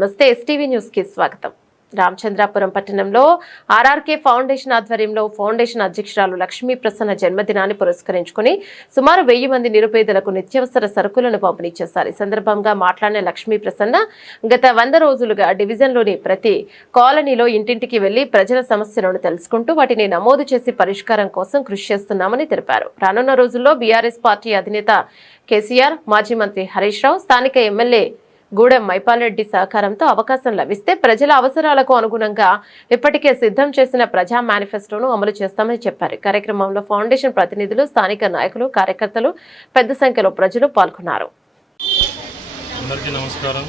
నమస్తే STV news కి స్వాగతం. రామచంద్రాపురం పట్టణంలో ఆర్ఆర్కే ఫౌండేషన్ ఆధ్వర్యంలో ఫౌండేషన్ అధ్యక్షురాలు లక్ష్మీ ప్రసన్న జన్మదినాన్ని పురస్కరించుకుని సుమారు 1000 మంది నిరుపేదలకు నిత్యావసర సరుకులను పంపిణీ చేశారు. ఈ సందర్భంగా మాట్లాడిన లక్ష్మీ ప్రసన్న గత 100 రోజులుగా డివిజన్లోని ప్రతి కాలనీలో ఇంటింటికి వెళ్లి ప్రజల సమస్యలను తెలుసుకుంటూ వాటిని నమోదు చేసి పరిష్కారం కోసం కృషి చేస్తున్నామని తెలిపారు. రానున్న రోజుల్లో బీఆర్ఎస్ పార్టీ అధినేత కేసీఆర్, మాజీ మంత్రి హరీష్ రావు, స్థానిక ఎమ్మెల్యే గూడెం మైపాల్రెడ్డి సహకారంతో అవకాశం లభిస్తే ప్రజల అవసరాలకు అనుగుణంగా ఇప్పటికే సిద్ధం చేసిన ప్రజా మేనిఫెస్టోను అమలు చేస్తామని చెప్పారు. కార్యక్రమంలో ఫౌండేషన్ ప్రతినిధులు, స్థానిక నాయకులు, కార్యకర్తలు పెద్ద సంఖ్యలో ప్రజలు పాల్గొన్నారు. అందరికీ నమస్కారం.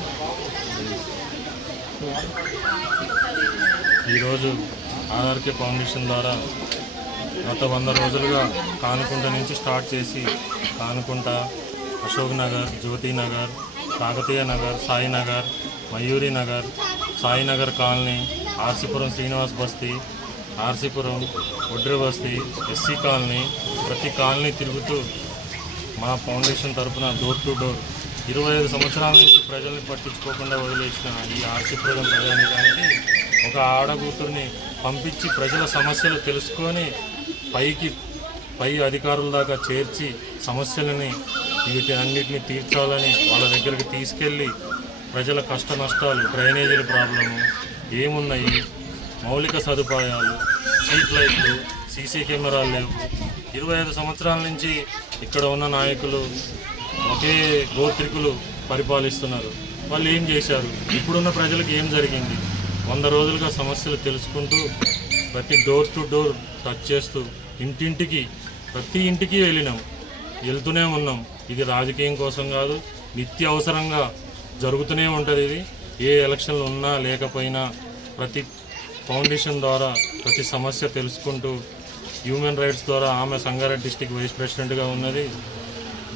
ఈరోజు ఆర్ఆర్కే ఫౌండేషన్ ద్వారా గత 100 రోజులుగా కానుకుంట నుంచి స్టార్ట్ చేసి కానుకుంట, అశోక్ నగర్, జ్యోతి నగర్, కాకతీయ నగర్, సాయి నగర్, మయూరి నగర్, సాయి నగర్ కాలనీ, ఆర్సీపురం శ్రీనివాస్ బస్తీ, ఆర్సీపురం ఒడ్రి బస్తీ, ఎస్సీ కాలనీ, ప్రతి కాలనీ తిరుగుతూ మా ఫౌండేషన్ తరఫున డోర్ టు డోర్ 25 సంవత్సరాల నుంచి ప్రజల్ని పట్టించుకోకుండా వదిలేసిన ఈ ఆర్సీపురం ప్రజానికానికి ఒక ఆడకూతుర్ని పంపించి ప్రజల సమస్యలు తెలుసుకొని పై అధికారుల దాకా చేర్చి సమస్యలని వీటి అన్నిటిని తీర్చాలని వాళ్ళ దగ్గరికి తీసుకెళ్ళి ప్రజల కష్ట నష్టాలు, డ్రైనేజీల ప్రాబ్లము ఏమున్నాయి, మౌలిక సదుపాయాలు, స్ట్రీట్ లైట్లు, సీసీ కెమెరాలు లేవు. 25 సంవత్సరాల నుంచి ఇక్కడ ఉన్న నాయకులు ఒకే గోత్రికులు పరిపాలిస్తున్నారు. వాళ్ళు ఏం చేశారు? ఇప్పుడున్న ప్రజలకు ఏం జరిగింది? 100 రోజులుగా సమస్యలు తెలుసుకుంటూ ప్రతి డోర్ టు డోర్ టచ్ చేస్తూ ఇంటింటికి ప్రతి ఇంటికి వెళ్తూనే ఉన్నాం. ఇది రాజకీయం కోసం కాదు, నిత్య అవసరంగా జరుగుతూనే ఉంటుంది. ఇది ఏ ఎలక్షన్లు ఉన్నా లేకపోయినా ప్రతి ఫౌండేషన్ ద్వారా ప్రతి సమస్య తెలుసుకుంటూ హ్యూమన్ రైట్స్ ద్వారా ఆమె సంగారెడ్డి డిస్టిక్ వైస్ ప్రెసిడెంట్గా ఉన్నది.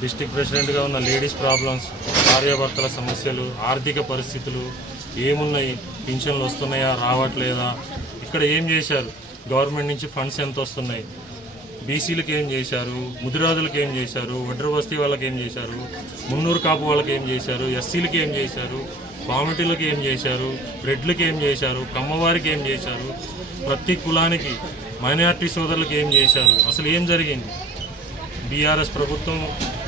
డిస్టిక్ ప్రెసిడెంట్గా ఉన్న లేడీస్ ప్రాబ్లమ్స్, భార్యాభర్తల సమస్యలు, ఆర్థిక పరిస్థితులు ఏమున్నాయి, పింఛన్లు వస్తున్నాయా, రావట్లేదా, ఇక్కడ ఏం చేశారు, గవర్నమెంట్ నుంచి ఫండ్స్ ఎంత వస్తున్నాయి, బీసీలకు ఏం చేశారు, ముదిరాజులకు ఏం చేశారు, ఒడ్ర బస్తీ వాళ్ళకి ఏం చేశారు, మున్నూరు కాపు వాళ్ళకి ఏం చేశారు, ఎస్సీలకు ఏం చేశారు, కామిటీలకు ఏం చేశారు, రెడ్లకు ఏం చేశారు, కమ్మవారికి ఏం చేశారు, ప్రతి కులానికి మైనారిటీ సోదరులకు ఏం చేశారు, అసలు ఏం జరిగింది? బీఆర్ఎస్ ప్రభుత్వం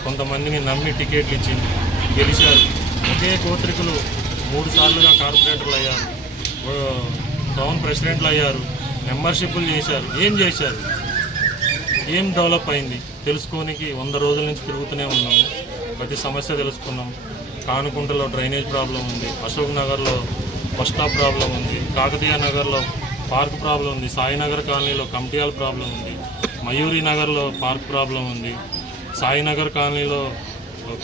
కొంతమందిని నమ్మి టికెట్లు ఇచ్చింది, గెలిచారు. ఒకే గోత్రికులు 3 సార్లుగా కార్పొరేటర్లు అయ్యారు, టౌన్ ప్రెసిడెంట్లు అయ్యారు, మెంబర్షిప్లు చేశారు. ఏం చేశారు? ఏం డెవలప్ అయింది? తెలుసుకోనికి 100 రోజుల నుంచి తిరుగుతూనే ఉన్నాము. ప్రతి సమస్య తెలుసుకున్నాం. కానుకుంటలో డ్రైనేజ్ ప్రాబ్లం ఉంది, అశోక్ నగర్లో బస్ స్టాప్ ప్రాబ్లం ఉంది, కాకతీయ నగర్లో పార్క్ ప్రాబ్లం ఉంది, సాయినగర్ కాలనీలో కమిటీయాల ప్రాబ్లం ఉంది, మయూరి నగర్లో పార్క్ ప్రాబ్లం ఉంది, సాయినగర్ కాలనీలో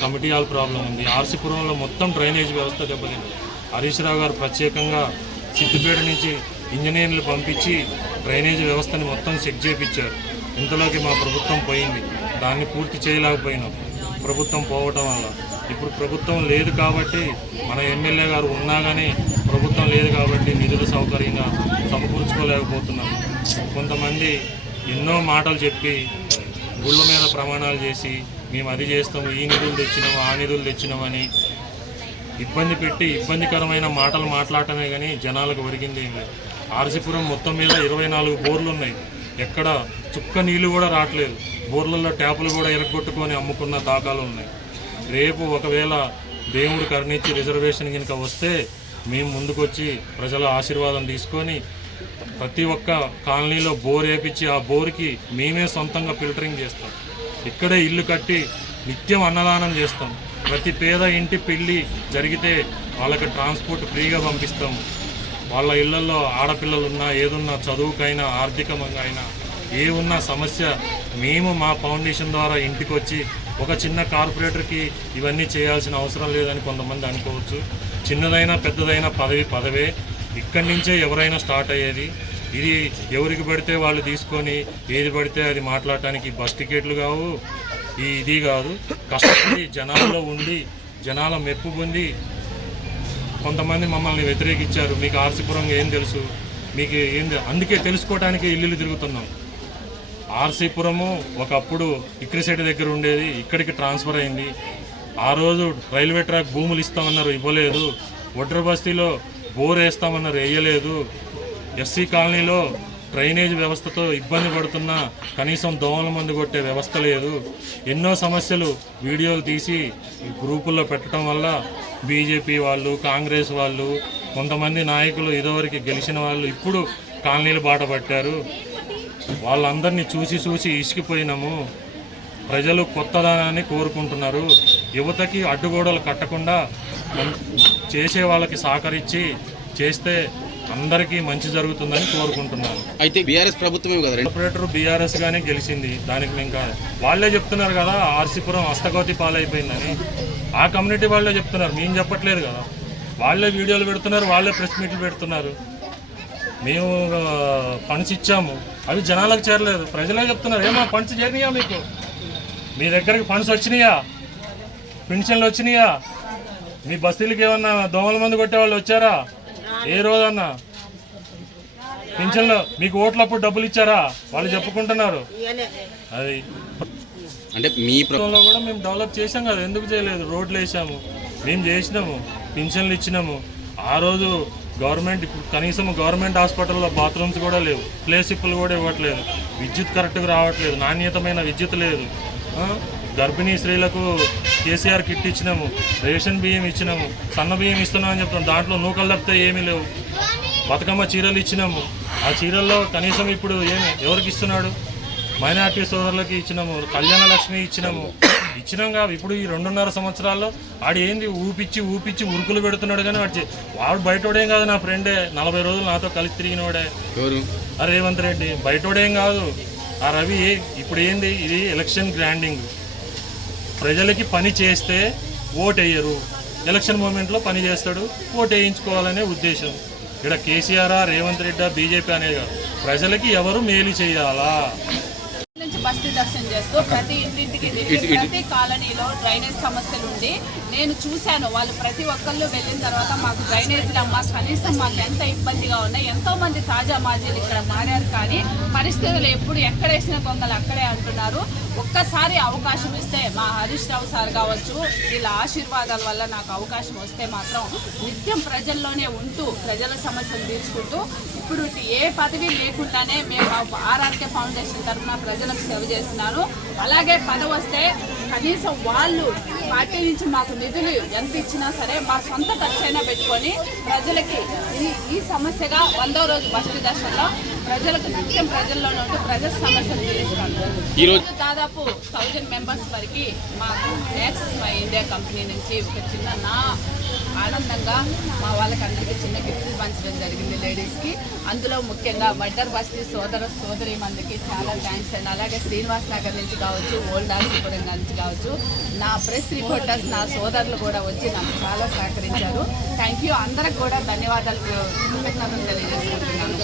కమిటీయాల ప్రాబ్లం ఉంది, ఆర్సీపురంలో మొత్తం డ్రైనేజ్ వ్యవస్థ దెబ్బతింది. హరీష్ రావు గారు ప్రత్యేకంగా సిద్దిపేట నుంచి ఇంజనీర్లు పంపించి డ్రైనేజ్ వ్యవస్థని మొత్తం చెక్ చేయించారు. ఇంతలోకి మా ప్రభుత్వం పోయింది, దాన్ని పూర్తి చేయలేకపోయినాం ప్రభుత్వం పోవటం వల్ల. ఇప్పుడు ప్రభుత్వం లేదు కాబట్టి, మన ఎమ్మెల్యే గారు ఉన్నా కానీ ప్రభుత్వం లేదు కాబట్టి నిధులు సౌకర్యంగా సమకూర్చుకోలేకపోతున్నాం. కొంతమంది ఎన్నో మాటలు చెప్పి గుళ్ళ మీద ప్రమాణాలు చేసి మేము అది చేస్తాము, ఈ నిధులు తెచ్చినాము, ఆ నిధులు తెచ్చినామని ఇబ్బంది పెట్టి ఇబ్బందికరమైన మాటలు మాట్లాడటమే కానీ జనాలకు ఒరిగింది ఏం లేదు. ఆర్సీపురం మొత్తం మీద 24 బోర్లు ఉన్నాయి, ఎక్కడ చుక్క నీళ్లు కూడా రావట్లేదు. బోర్లలో ట్యాపులు కూడా ఎరగొట్టుకొని అమ్ముకున్న దాఖలు ఉన్నాయి. రేపు ఒకవేళ దేవుడు కరుణించి రిజర్వేషన్ కనుక వస్తే మేము ముందుకొచ్చి ప్రజల ఆశీర్వాదం తీసుకొని ప్రతి ఒక్క కాలనీలో బోర్ వేపించి ఆ బోర్కి మేమే సొంతంగా ఫిల్టరింగ్ చేస్తాం. ఇక్కడే ఇల్లు కట్టి నిత్యం అన్నదానం చేస్తాం. ప్రతి పేద ఇంటి పెళ్ళి జరిగితే వాళ్ళకి ట్రాన్స్పోర్ట్ ఫ్రీగా పంపిస్తాం. వాళ్ళ ఇళ్లలో ఆడపిల్లలు ఉన్నా, ఏదున్నా, చదువుకైనా ఆర్థికంగా అయినా ఏ ఉన్న సమస్య మేము మా ఫౌండేషన్ ద్వారా ఇంటికి వచ్చి, ఒక చిన్న కార్పొరేటర్కి ఇవన్నీ చేయాల్సిన అవసరం లేదని కొంతమంది అనుకోవచ్చు. చిన్నదైనా పెద్దదైనా పదవే. ఇక్కడి నుంచే ఎవరైనా స్టార్ట్ అయ్యేది. ఇది ఎవరికి పడితే వాళ్ళు తీసుకొని ఏది పడితే అది మాట్లాడటానికి బస్ టికెట్లు కావు, ఇది కాదు. కష్టపడి జనాల్లో ఉండి జనాల మెప్పు పొంది కొంతమంది మమ్మల్ని వ్యతిరేకించారు. మీకు ఆర్సీపురం ఏం తెలుసు, మీకు ఏం, అందుకే తెలుసుకోవడానికి ఇల్లు తిరుగుతున్నాం. ఆర్సీపురము ఒకప్పుడు ఇక్రిసెట్ దగ్గర ఉండేది, ఇక్కడికి ట్రాన్స్ఫర్ అయింది. ఆ రోజు రైల్వే ట్రాక్ భూములు ఇస్తామన్నారు, ఇవ్వలేదు. ఒడ్ర బస్తీలో బోర్ వేస్తామన్నారు, వేయలేదు. ఎస్సీ కాలనీలో డ్రైనేజ్ వ్యవస్థతో ఇబ్బంది పడుతున్నా కనీసం దోమల మందు కొట్టే వ్యవస్థ లేదు. ఎన్నో సమస్యలు వీడియోలు తీసి గ్రూపుల్లో పెట్టడం వల్ల బీజేపీ వాళ్ళు, కాంగ్రెస్ వాళ్ళు, కొంతమంది నాయకులు ఇదివరకు గెలిచిన వాళ్ళు ఇప్పుడు కాలనీలు బాట పట్టారు. వాళ్ళందరినీ చూసి ఇసికిపోయినాము. ప్రజలు కొత్తదనాన్ని కోరుకుంటున్నారు. యువతకి అడ్డుగోడలు కట్టకుండా చేసే వాళ్ళకి సహకరించి చేస్తే అందరికీ మంచి జరుగుతుందని కోరుకుంటున్నాను. అయితే బీఆర్ఎస్ ప్రభుత్వమే కదా, కార్పొరేటర్ బీఆర్ఎస్ గానే గెలిచింది. దానికి మేము కాదు, వాళ్ళే చెప్తున్నారు కదా ఆర్సీపురం హస్తగోతి పాలైపోయిందని. ఆ కమ్యూనిటీ వాళ్ళే చెప్తున్నారు, మేము చెప్పట్లేదు కదా. వాళ్ళే వీడియోలు పెడుతున్నారు, వాళ్ళే ప్రెస్ మీట్లు పెడుతున్నారు. మేము ఫండ్స్ ఇచ్చాము, అవి జనాలకు చేరలేదు. ప్రజలే చెప్తున్నారు, ఏమో ఫండ్స్ చేరినాయా, మీకు మీ దగ్గరికి ఫండ్స్ వచ్చినాయా, పెన్షన్లు వచ్చినాయా, మీ బస్తీలకి ఏమన్నా దోమల మందు కొట్టే వాళ్ళు వచ్చారా, ఏ రోజన్నా పింఛన్లో మీకు ఓట్లప్పుడు డబ్బులు ఇచ్చారా, వాళ్ళు చెప్పుకుంటున్నారు. అది అంటే మీ ప్రభుత్వంలో కూడా మేము డెవలప్ చేసాం కదా, ఎందుకు చేయలేదు? రోడ్లు వేసాము, మేము చేసినాము, పింఛన్లు ఇచ్చినాము. ఆ రోజు గవర్నమెంట్, ఇప్పుడు కనీసం గవర్నమెంట్ హాస్పిటల్లో బాత్రూమ్స్ కూడా లేవు, ప్లేస్ సిప్పులు కూడా ఇవ్వట్లేదు, విద్యుత్ కరెక్ట్గా రావట్లేదు, నాణ్యతమైన విద్యుత్ లేదు. గర్భిణీ స్త్రీలకు కేసీఆర్ కిట్ ఇచ్చినాము, రేషన్ బియ్యం ఇచ్చినాము, సన్న బియ్యం ఇస్తున్నామని చెప్తున్నాం, దాంట్లో నూకలు తప్పితే ఏమీ లేవు. బతుకమ్మ చీరలు ఇచ్చినాము, ఆ చీరల్లో కనీసం ఇప్పుడు ఎవరికి ఇస్తున్నాడు? మైనార్టీ సోదరులకి ఇచ్చినాము, కళ్యాణ లక్ష్మి ఇచ్చినాము. కాదు, ఇప్పుడు ఈ 2.5 సంవత్సరాల్లో ఆడు ఏంది ఊపిచ్చి ఉరుకులు పెడుతున్నాడు. కానీ వాడు బయటోడేం కాదు, నా ఫ్రెండే, 40 రోజులు నాతో కలిసి తిరిగినవాడే. ఆ రేవంత్ రెడ్డి బయటోడేం కాదు. ఆ రవి ఇప్పుడు ఏంది, ఇది ఎలక్షన్ గ్రాండింగ్. ప్రజలకి పని చేస్తే ఓటు వేయరు, ఎలక్షన్ మూమెంట్లో పని చేస్తాడు, ఓటు వేయించుకోవాలనే ఉద్దేశం. ఇక్కడ కేసీఆర్, రేవంత్ రెడ్డి, బీజేపీ అనేది కాదు, ప్రజలకి ఎవరు మేలు చేయాలా. బస్తీ దర్శనం చేస్తూ ప్రతి ఇంటింటికి ప్రతి కాలనీలో డ్రైనేజ్ సమస్యలు ఉండి నేను చూశాను. వాళ్ళు ప్రతి ఒక్కళ్ళు వెళ్ళిన తర్వాత మాకు డ్రైనేజీలు అమ్మా, కనీసం మాకు ఎంత ఇబ్బందిగా ఉన్నాయి. ఎంతో మంది తాజా మాజీలు ఇక్కడ మారారు, కానీ పరిస్థితులు ఎప్పుడు ఎక్కడేసిన గొంగలు అక్కడే అంటున్నారు. ఒక్కసారి అవకాశం ఇస్తే మా హరీష్ రావు సార్ కావచ్చు, వీళ్ళ ఆశీర్వాదాల వల్ల నాకు అవకాశం వస్తే మాత్రం నిత్యం ప్రజల్లోనే ఉంటూ ప్రజల సమస్యలు తీర్చుకుంటూ ఇప్పుడు ఏ పదవి లేకుండానే మేము ఆర్ఆర్కే ఫౌండేషన్ తరఫున ప్రజలకు సేవ చేస్తున్నాను. అలాగే పదవి వస్తే కనీసం వాళ్ళు పార్టీ నుంచి మాకు నిధులు ఎంత ఇచ్చినా సరే మా సొంత ఖర్చైనా పెట్టుకొని ప్రజలకి ఈ సమస్యగా 100వ రోజు బస్తీ దర్శనంలో ప్రజలకు నిత్యం ప్రజల్లోనే ఉంటూ ప్రజల సమస్యలు తెలుస్తాను. ఈరోజు దాదాపు 1000 మెంబర్స్ వరకు మాకు యాక్సిస్ మై ఇండియా కంపెనీ నుంచి ఒక చిన్న నా ఆనందంగా మా వాళ్ళకందరికీ చిన్న గిఫ్ట్లు పంచడం జరిగింది లేడీస్కి. అందులో ముఖ్యంగా వడ్డర్ బస్తీ సోదరి మందికి చాలా థ్యాంక్స్ అండి. అలాగే శ్రీనివాస్ నగర్ నుంచి కావచ్చు, ఓల్డ్ ఆసిపురం నుంచి కావచ్చు, నా ప్రెస్ రిపోర్టర్స్, నా సోదరులు కూడా వచ్చి నాకు చాలా సహకరించారు. Thank you. అందరికి కూడా ధన్యవాదాలు, కృతజ్ఞతలు తెలియజేసుకుంటున్నాను.